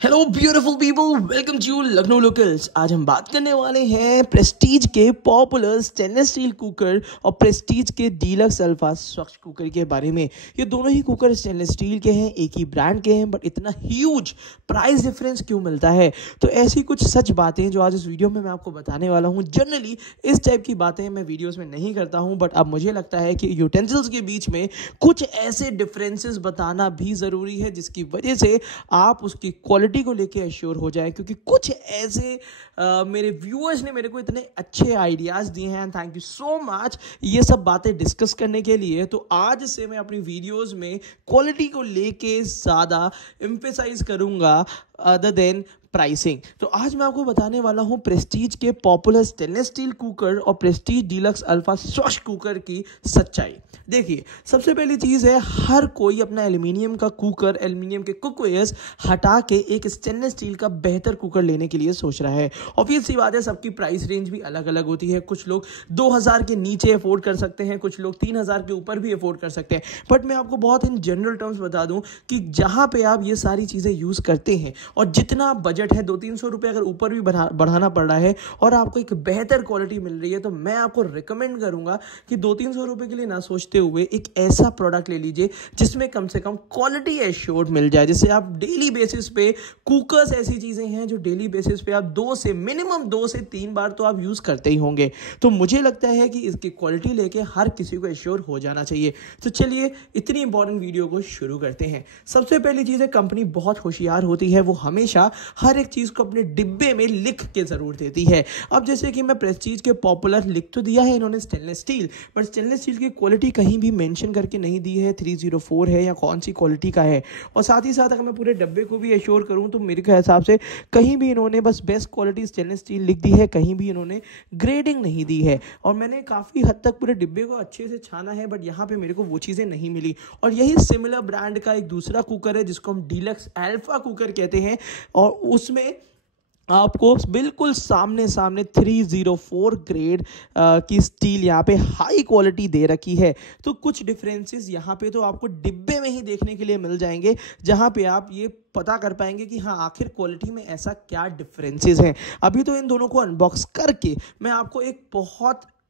Hello beautiful people, welcome to Lucknow locals. आज हम बात करने वाले हैं प्रेस्टीज के पॉपुलर स्टेनलेस स्टील कुकर और प्रेस्टीज के डीलक्स अल्फा स्वच्छ कुकर के बारे में। ये दोनों ही कुकर स्टेनलेस स्टील के हैं, एक ही ब्रांड के हैं, बट इतना ह्यूज प्राइस डिफरेंस क्यों मिलता है? तो ऐसी कुछ सच बातें जो आज इस वीडियो में मैं आपको बताने वाला हूँ। जनरली इस टाइप की बातें मैं वीडियोज़ में नहीं करता हूँ, बट अब मुझे लगता है कि यूटेंसिल्स के बीच में कुछ ऐसे डिफरेंसेस बताना भी ज़रूरी है जिसकी वजह से आप उसकी क्वालिटी को लेके एश्योर हो जाए, क्योंकि कुछ ऐसे मेरे व्यूअर्स ने मेरे को इतने अच्छे आइडियाज़ दिए हैं। थैंक यू सो मच ये सब बातें डिस्कस करने के लिए। तो आज से मैं अपनी वीडियोस में क्वालिटी को लेके ज़्यादा एम्फेसाइज करूंगा अदर देन प्राइसिंग। तो आज मैं आपको बताने वाला हूं प्रेस्टीज के पॉपुलर स्टेनलेस स्टील कुकर और Prestige deluxe alpha Svachh cooker की सच्चाई। देखिए, सबसे पहली चीज़ है, हर कोई अपना एल्यूमिनियम का कुकर, एल्यूमिनियम के कुकवेयर्स हटा के एक स्टेनलेस स्टील का बेहतर कुकर लेने के लिए सोच रहा है। ऑब्वियस सी बात है, सबकी प्राइस रेंज भी अलग अलग होती है। कुछ लोग 2000 के नीचे अफोर्ड कर सकते हैं, कुछ लोग 3000 के ऊपर भी अफोर्ड कर सकते हैं। बट मैं आपको बहुत इन जनरल टर्म्स बता दूं कि जहां पे आप ये सारी चीज़ें यूज़ करते हैं और जितना बजट है, 200-300 रुपये अगर ऊपर भी बढ़ाना पड़ रहा है और आपको एक बेहतर क्वालिटी मिल रही है, तो मैं आपको रिकमेंड करूंगा कि 200-300 रुपये के लिए ना सोचते हुए एक ऐसा प्रोडक्ट ले लीजिए जिसमें कम से कम क्वालिटी एश्योर्ड मिल जाए। जिससे आप डेली बेसिस पे, कुकर्स ऐसी चीज़ें हैं जो डेली बेसिस पे आप मिनिमम 2 से 3 बार तो आप यूज़ करते ही होंगे। तो मुझे लगता है कि इसकी क्वालिटी लेके हर किसी को एश्योर हो जाना चाहिए। तो चलिए इतनी इंपॉर्टेंट वीडियो को शुरू करते हैं। सबसे पहली चीज़ है, कंपनी बहुत होशियार होती है, वो हमेशा हर एक चीज़ को अपने डिब्बे में लिख के ज़रूर देती है। अब जैसे कि मैं प्रेस्टीज के पॉपुलर लिख तो दिया है इन्होंने stainless steel, but stainless steel की क्वालिटी कहीं भी मेंशन करके नहीं दी है 304 है या कौन सी क्वालिटी का है। और साथ ही साथ अगर मैं पूरे डब्बे को भी एश्योर करूं तो मेरे हिसाब से कहीं भी इन्होंने बस बेस्ट क्वालिटी स्टेनलेस स्टील लिख दी है, कहीं भी इन्होंने ग्रेडिंग नहीं दी है। और मैंने काफ़ी हद तक पूरे डिब्बे को अच्छे से छाना है, बट यहाँ पे मेरे को वो चीज़ें नहीं मिली। और यही सिमिलर ब्रांड का एक दूसरा कुकर है जिसको हम डीलक्स अल्फा कुकर कहते हैं, और उसमें आपको बिल्कुल सामने 304 ग्रेड की स्टील यहाँ पे हाई क्वालिटी दे रखी है। तो कुछ डिफरेंसेस यहाँ पे तो आपको डिब्बे में ही देखने के लिए मिल जाएंगे, जहाँ पे आप ये पता कर पाएंगे कि हाँ, आखिर क्वालिटी में ऐसा क्या डिफरेंसेस हैं। अभी तो इन दोनों को अनबॉक्स करके मैं आपको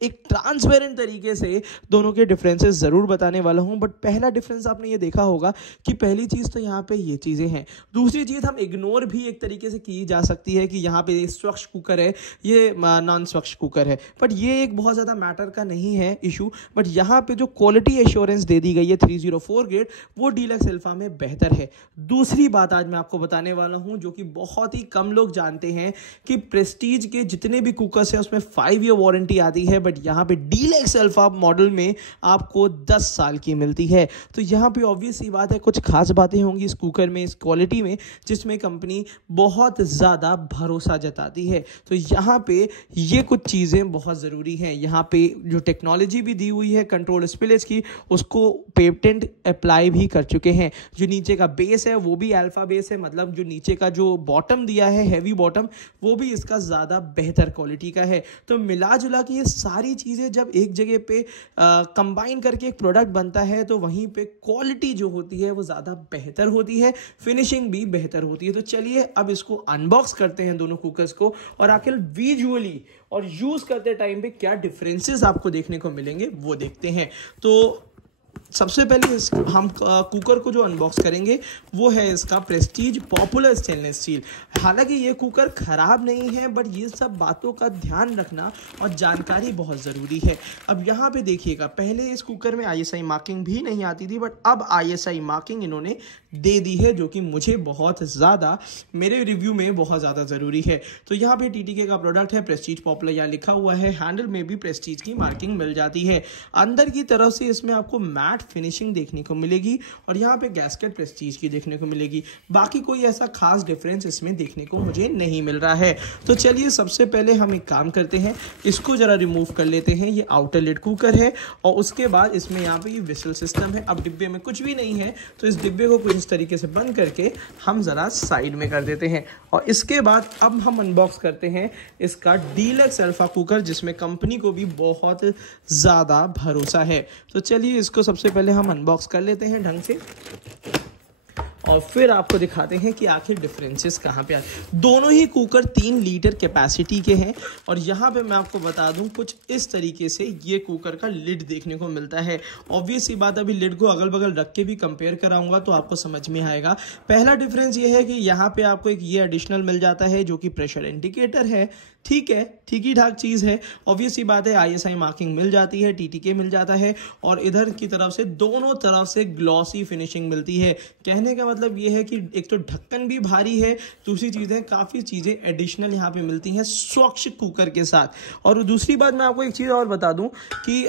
एक ट्रांसपेरेंट तरीके से दोनों के डिफरेंसेस ज़रूर बताने वाला हूं। बट पहला डिफरेंस आपने ये देखा होगा कि पहली चीज़ तो यहाँ पे ये चीज़ें हैं। दूसरी चीज़ हम इग्नोर भी एक तरीके से की जा सकती है कि यहाँ पे स्वच्छ कुकर है, ये नॉन स्वच्छ कुकर है, बट ये एक बहुत ज़्यादा मैटर का नहीं है इशू। बट यहाँ पे जो क्वालिटी एश्योरेंस दे दी गई है 304 ग्रेड, वो डीलक्स अल्फा में बेहतर है। दूसरी बात आज मैं आपको बताने वाला हूँ जो कि बहुत ही कम लोग जानते हैं कि प्रेस्टीज के जितने भी कुकर्स हैं उसमें 5 ईयर वारंटी आती है, यहाँ पे डीलक्स अल्फा मॉडल में आपको 10 साल की मिलती है। तो यहाँ पे ऑब्वियस सी बात है, कुछ खास बातें होंगी इस कुकर में, इस क्वालिटी में, जिसमें कंपनी बहुत ज़्यादा भरोसा जताती है। तो यहाँ पे ये कुछ चीज़ें बहुत ज़रूरी हैं। यहाँ पे जो टेक्नोलॉजी भी दी हुई है कंट्रोल स्पिलेज की, उसको पेटेंट अप्लाई भी कर चुके हैं। जो नीचे का बेस है वो भी अल्फा बेस है, मतलब जो नीचे का जो बॉटम दिया है, हैवी बॉटम, वो भी इसका ज़्यादा बेहतर क्वालिटी का है। तो मिला जुला के ये सारी चीज़ें जब एक जगह पे कंबाइन करके एक प्रोडक्ट बनता है, तो वहीं पे क्वालिटी जो होती है वो ज़्यादा बेहतर होती है, फिनिशिंग भी बेहतर होती है। तो चलिए अब इसको अनबॉक्स करते हैं दोनों कुकर्स को, और आखिर विजुअली और यूज़ करते टाइम पे क्या डिफरेंसेस आपको देखने को मिलेंगे वो देखते हैं। तो सबसे पहले हम कुकर को जो अनबॉक्स करेंगे वो है इसका प्रेस्टीज पॉपुलर स्टेनलेस स्टील। हालांकि ये कुकर ख़राब नहीं है, बट ये सब बातों का ध्यान रखना और जानकारी बहुत ज़रूरी है। अब यहाँ पे देखिएगा, पहले इस कुकर में ISI मार्किंग भी नहीं आती थी, बट अब ISI मार्किंग इन्होंने दे दी है, जो कि मुझे बहुत ज़्यादा, मेरे रिव्यू में बहुत ज़्यादा ज़रूरी है। तो यहाँ पे TTK का प्रोडक्ट है, प्रेस्टीज पॉपुलर यहाँ लिखा हुआ है, हैंडल में भी प्रेस्टीज की मार्किंग मिल जाती है। अंदर की तरफ से इसमें आपको मैट फिनिशिंग देखने को मिलेगी, और यहाँ पे गैस्केट प्रेस्टीज की देखने को मिलेगी। बाकी कोई ऐसा खास डिफरेंस इसमें देखने को मुझे नहीं मिल रहा है। तो चलिए सबसे पहले हम एक काम करते हैं, इसको जरा रिमूव कर लेते हैं। ये आउटर लिड कुकर है, और उसके बाद इसमें यहाँ पे ये विसल सिस्टम है। अब डिब्बे में कुछ भी नहीं है, तो इस डिब्बे को कुछ इस तरीके से बंद करके हम जरा साइड में कर देते हैं। और इसके बाद अब हम अनबॉक्स करते हैं इसका डीलक्स अल्फा कुकर, जिसमें कंपनी को भी बहुत ज़्यादा भरोसा है। तो चलिए इसको सबसे पहले हम अनबॉक्स कर लेते हैं ढंग से। और फिर आपको दिखाते हैं कि आखिर डिफरेंसेस कहाँ पे आते। दोनों ही कुकर 3 लीटर कैपेसिटी के हैं और यहाँ पे मैं आपको बता दूं कुछ इस तरीके से ये कुकर का लिड देखने को मिलता है। ऑब्वियस सी बात, अभी लिड को अगल बगल रख के भी कंपेयर कराऊंगा तो आपको समझ में आएगा। पहला डिफरेंस ये है कि यहाँ पे आपको एक ये एडिशनल मिल जाता है जो कि प्रेशर इंडिकेटर है। ठीक है, ठीक ही ठाक चीज़ है। ऑब्वियस सी बात है, ISI मार्किंग मिल जाती है, TTK मिल जाता है और इधर की तरफ से दोनों तरफ से ग्लॉसी फिनिशिंग मिलती है। कहने का मतलब ये है कि एक तो ढक्कन भी भारी है, दूसरी चीज़ें काफ़ी चीज़ें एडिशनल यहाँ पे मिलती हैं स्वच्छ कुकर के साथ। और दूसरी बात मैं आपको एक चीज़ और बता दूं कि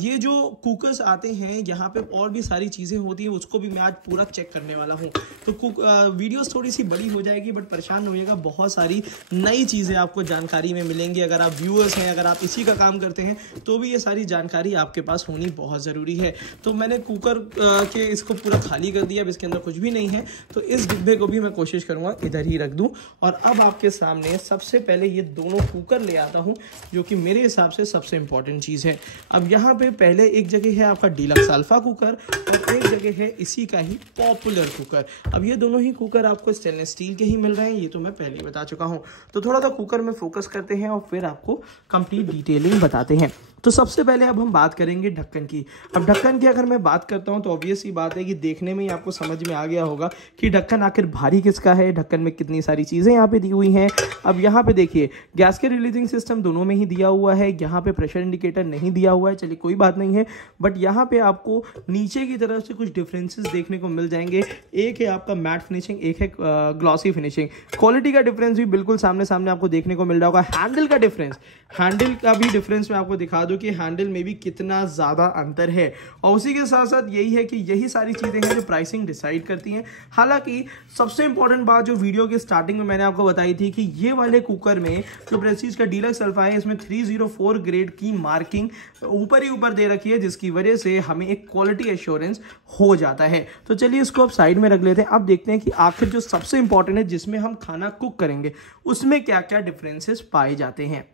ये जो कुकर्स आते हैं यहाँ पे और भी सारी चीज़ें होती हैं, उसको भी मैं आज पूरा चेक करने वाला हूँ। तो वीडियोस थोड़ी सी बड़ी हो जाएगी, बट परेशान न होइएगा, बहुत सारी नई चीज़ें आपको जानकारी में मिलेंगी। अगर आप व्यूअर्स हैं, अगर आप इसी का काम करते हैं तो भी ये सारी जानकारी आपके पास होनी बहुत ज़रूरी है। तो मैंने कुकर के इसको पूरा खाली कर दिया, अब इसके अंदर कुछ भी नहीं है, तो इस डिब्बे को भी मैं कोशिश करूँगा इधर ही रख दूँ। और अब आपके सामने सबसे पहले ये दोनों कुकर ले आता हूँ जो कि मेरे हिसाब से सबसे इंपॉर्टेंट चीज़ है। अब यहाँ पे पहले एक जगह है आपका डीलक्स अल्फा कुकर और एक जगह है इसी का ही पॉपुलर कुकर। अब ये दोनों ही कुकर आपको स्टेनलेस स्टील के ही मिल रहे हैं, ये तो मैं पहले ही बता चुका हूँ। तो थोड़ा सा कुकर में फोकस करते हैं और फिर आपको कंप्लीट डिटेलिंग बताते हैं। तो सबसे पहले अब हम बात करेंगे ढक्कन की। अब ढक्कन की अगर मैं बात करता हूं तो ऑब्वियस ही बात है कि देखने में ही आपको समझ में आ गया होगा कि ढक्कन आखिर भारी किसका है, ढक्कन में कितनी सारी चीज़ें यहाँ पे दी हुई हैं। अब यहाँ पे देखिए गैस के रिलीजिंग सिस्टम दोनों में ही दिया हुआ है, यहाँ पे प्रेशर इंडिकेटर नहीं दिया हुआ है, चलिए कोई बात नहीं है। बट यहाँ पे आपको नीचे की तरफ से कुछ डिफरेंसेस देखने को मिल जाएंगे। एक है आपका मैट फिनिशिंग, एक है ग्लॉसी फिनिशिंग। क्वालिटी का डिफरेंस भी बिल्कुल सामने सामने आपको देखने को मिल रहा होगा। हैंडल का डिफरेंस, हैंडल का भी डिफरेंस मैं आपको दिखा दूं कि हैंडल में भी कितना ज़्यादा अंतर है। और उसी के साथ साथ यही है कि यही सारी चीज़ें हैं जो प्राइसिंग डिसाइड करती हैं। हालांकि सबसे इंपॉर्टेंट बात जो वीडियो के स्टार्टिंग में मैंने आपको बताई थी कि ये वाले कुकर में जो प्रेस्टीज का डीलक्स अल्फा है, इसमें 304 ग्रेड की मार्किंग ऊपर ही ऊपर दे रखी है, जिसकी वजह से हमें एक क्वालिटी एश्योरेंस हो जाता है। तो चलिए इसको अब साइड में रख लेते हैं। अब देखते हैं कि आखिर जो सबसे इंपॉर्टेंट है जिसमें हम खाना कुक करेंगे उसमें क्या क्या डिफरेंसेस पाए जाते हैं।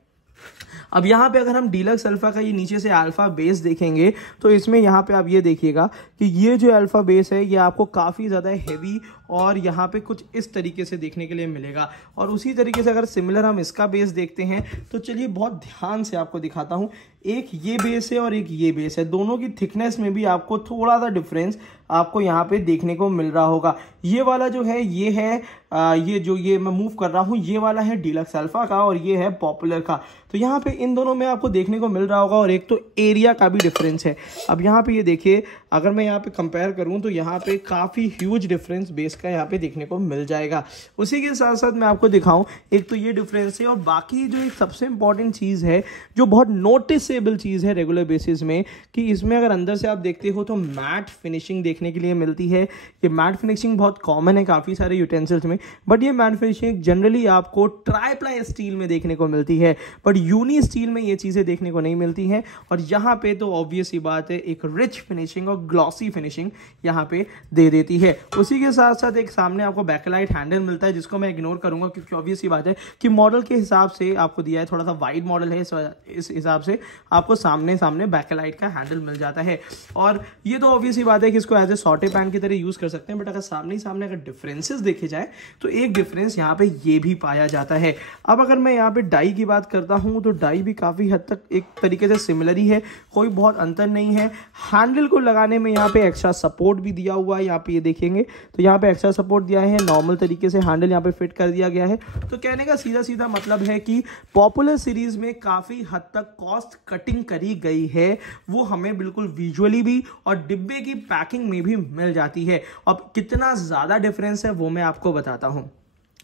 अब यहाँ पे अगर हम डीलक्स अल्फा का ये नीचे से अल्फा बेस देखेंगे तो इसमें यहाँ पे आप ये देखिएगा कि ये जो अल्फा बेस है ये आपको काफ़ी ज़्यादा हैवी और यहाँ पे कुछ इस तरीके से देखने के लिए मिलेगा। और उसी तरीके से अगर सिमिलर हम इसका बेस देखते हैं तो चलिए बहुत ध्यान से आपको दिखाता हूँ। एक ये बेस है और एक ये बेस है, दोनों की थिकनेस में भी आपको थोड़ा सा डिफरेंस आपको यहाँ पे देखने को मिल रहा होगा। ये वाला जो है ये है ये मैं मूव कर रहा हूँ, ये वाला है डीलक्स अल्फा का और ये है पॉपुलर का। तो यहाँ पे इन दोनों में आपको देखने को मिल रहा होगा और एक तो एरिया का भी डिफरेंस है। अब यहाँ पे ये देखिए, अगर मैं यहाँ पे कंपेयर करूँ तो यहाँ पे काफ़ी ह्यूज डिफरेंस बेस का यहाँ पे देखने को मिल जाएगा। उसी के साथ साथ मैं आपको दिखाऊँ, एक तो ये डिफरेंस है और बाकी जो एक सबसे इंपॉर्टेंट चीज़ है जो बहुत नोटिसेबल चीज़ है रेगुलर बेसिस में, कि इसमें अगर अंदर से आप देखते हो तो मैट फिनिशिंग देखने के लिए मिलती है। ये मैट फिनिशिंग बहुत कॉमन है काफ़ी सारे यूटेंसिल्स में, बट ये मैट फिनिशिंग जनरली आपको ट्राई प्लाई स्टील में देखने को मिलती है, बट यूनी स्टील में ये चीज़ें देखने को नहीं मिलती हैं। और यहाँ पे तो ऑब्वियस ही बात है एक रिच फिनिशिंग और ग्लॉसी फिनिशिंग यहाँ पे दे देती है। उसी के साथ साथ एक सामने आपको बैकलाइट हैंडल मिलता है जिसको मैं इग्नोर करूंगा क्योंकि ऑब्वियस ही बात है कि मॉडल के हिसाब से आपको दिया है, थोड़ा सा वाइड मॉडल है, इस हिसाब से आपको सामने सामने बैकलाइट का हैंडल मिल जाता है। और ये तो ऑब्वियस ही बात है कि इसको एज ए सॉटे पैन की तरह यूज कर सकते हैं, बट अगर सामने ही सामने अगर डिफरेंसेस देखे जाए तो एक डिफरेंस यहाँ पे ये भी पाया जाता है। अब अगर मैं यहाँ पे डाई की बात करता हूँ तो डाई भी काफ़ी हद तक एक तरीके से सिमिलर ही है, कोई बहुत अंतर नहीं है। हैंडल को लगाने में यहाँ पे एक्स्ट्रा सपोर्ट भी दिया हुआ है, यहाँ पे ये देखेंगे तो यहाँ पे एक्स्ट्रा सपोर्ट दिया है, नॉर्मल तरीके से हैंडल यहाँ पे फिट कर दिया गया है। तो कहने का सीधा सीधा मतलब है कि पॉपुलर सीरीज में काफ़ी हद तक कॉस्ट कटिंग करी गई है, वो हमें बिल्कुल विजुअली भी और डिब्बे की पैकिंग में भी मिल जाती है। अब कितना ज़्यादा डिफरेंस है वो मैं आपको बताता हूँ।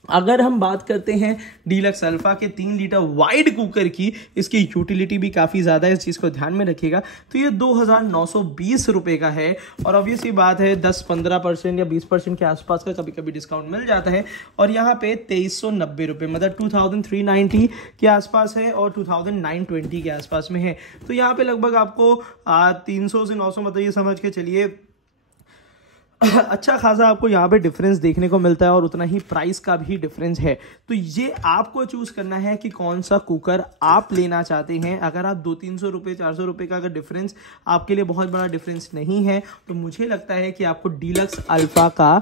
अगर हम बात करते हैं डीलक्स अल्फा के 3 लीटर वाइड कुकर की, इसकी यूटिलिटी भी काफ़ी ज़्यादा है, इस चीज़ को ध्यान में रखिएगा। तो ये 2,920 रुपये का है और ऑब्वियसली बात है 10-15% या 20% के आसपास का कभी कभी डिस्काउंट मिल जाता है। और यहाँ पे 2,390 रुपये मतलब 2,390 के आसपास है और 2,920 के आसपास में है। तो यहाँ पे लगभग आपको 300 से 900 मतलब ये समझ के चलिए अच्छा खासा आपको यहाँ पे डिफरेंस देखने को मिलता है और उतना ही प्राइस का भी डिफरेंस है। तो ये आपको चूज करना है कि कौन सा कुकर आप लेना चाहते हैं। अगर आप 200-300 रुपये 400 रुपये का अगर डिफरेंस आपके लिए बहुत बड़ा डिफरेंस नहीं है तो मुझे लगता है कि आपको डीलक्स अल्फा का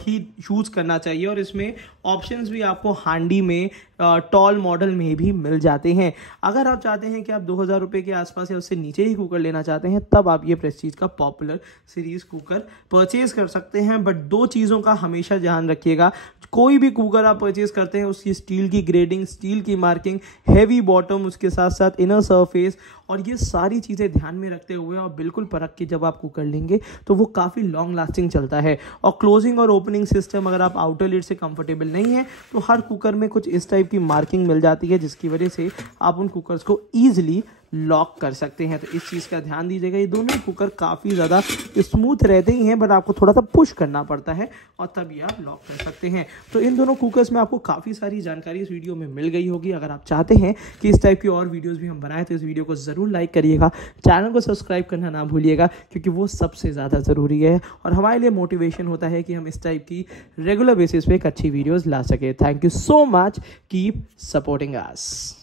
ही चूज करना चाहिए। और इसमें ऑप्शंस भी आपको हांडी में टॉल मॉडल में भी मिल जाते हैं। अगर आप चाहते हैं कि आप 2000 रुपये के आसपास या उससे नीचे ही कुकर लेना चाहते हैं तब आप ये प्रेस्टीज का पॉपुलर सीरीज कुकर परचेज कर सकते हैं। बट दो चीज़ों का हमेशा ध्यान रखिएगा, कोई भी कुकर आप परचेज करते हैं उसकी स्टील की ग्रेडिंग, स्टील की मार्किंग, हैवी बॉटम, उसके साथ साथ इनर सरफेस और ये सारी चीज़ें ध्यान में रखते हुए और बिल्कुल परख के जब आप कुकर लेंगे तो वो काफ़ी लॉन्ग लास्टिंग चलता है। और क्लोजिंग और ओपनिंग सिस्टम अगर आप आउटर लिड से कंफर्टेबल नहीं है तो हर कुकर में कुछ इस टाइप की मार्किंग मिल जाती है जिसकी वजह से आप उन कुकर्स को ईजिली लॉक कर सकते हैं। तो इस चीज़ का ध्यान दीजिएगा। ये दोनों कुकर काफ़ी ज़्यादा स्मूथ रहते ही हैं बट आपको थोड़ा सा पुश करना पड़ता है और तब ये आप लॉक कर सकते हैं। तो इन दोनों कुकर्स में आपको काफ़ी सारी जानकारी इस वीडियो में मिल गई होगी। अगर आप चाहते हैं कि इस टाइप की और वीडियोज़ भी हम बनाएं तो इस वीडियो को ज़रूर लाइक करिएगा, चैनल को सब्सक्राइब करना ना भूलिएगा क्योंकि वो सबसे ज़्यादा ज़रूरी है और हमारे लिए मोटिवेशन होता है कि हम इस टाइप की रेगुलर बेसिस पे एक अच्छी वीडियोज़ ला सकें। Thank you so much, keep supporting us.